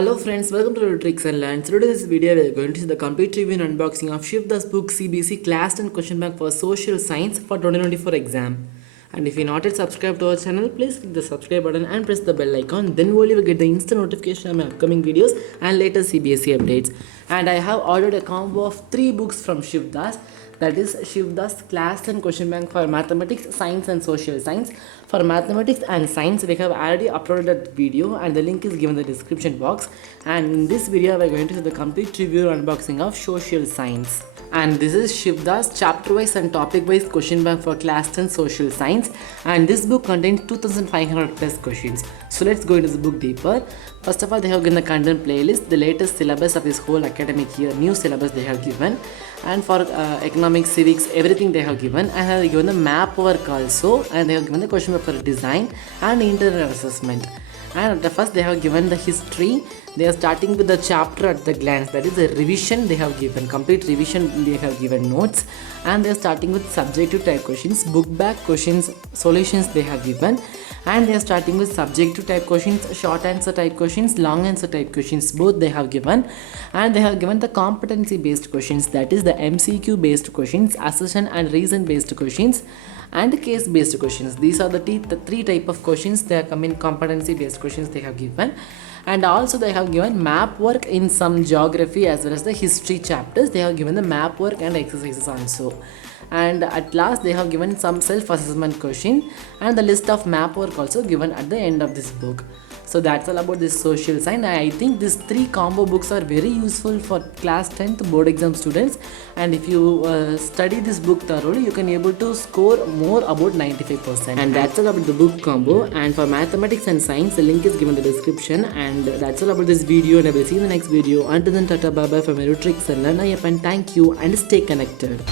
Hello friends, welcome to Tricks and Learn. So today in this video we are going to see the complete review and unboxing of Shiv's book Cbse Class and Question Bank for Social Science for 2024 exam. And if you're not yet subscribed to our channel, please click the subscribe button and press the bell icon. Then only you will get the instant notification of my upcoming videos and latest Cbse updates. And I have ordered a combo of 3 books from Shiv, that is Shiv's Class and Question Bank for Mathematics, Science and Social Science. For Mathematics and Science, we have already uploaded that video and the link is given in the description box. And in this video, we are going to see the complete review and unboxing of Social Science. And this is Shiv's chapterwise and topicwise question bank for class and social science, and this book contains 2500 plus questions. So let's go into the book deeper. First of all, they have given the content playlist, the latest syllabus of this whole academic year, new syllabus they have given, and for economics, civics, everything they have given, and they have given the map work also, and they have given the question paper design and internal assessment. And at the first they have given the history. They are starting with the chapter at the glance, that is the revision they have given, complete revision they have given notes, and they are starting with subjective type questions, book back questions, solutions they have given, and they are starting with subjective type questions, short answer type questions, long answer type questions, both they have given, and they have given the competency based questions, that is the MCQ based questions, assertion and reason based questions, and case based questions. These are the three type of questions they are coming, competency based questions they have given. And also they have given map work in some geography as well as the history chapters. They have given the map work and exercises also. And at last they have given some self-assessment question and the list of map work also given at the end of this book. So that's all about this social science. I think these 3 combo books are very useful for class 10th board exam students, and if you study this book thoroughly, you can able to score more about 95%. And that's all about the book combo. And for mathematics and science, the link is given in the description. And that's all about this video, and I will see you in the next video. Until then, tata, bye bye from Tricks and Learn. And thank you and stay connected.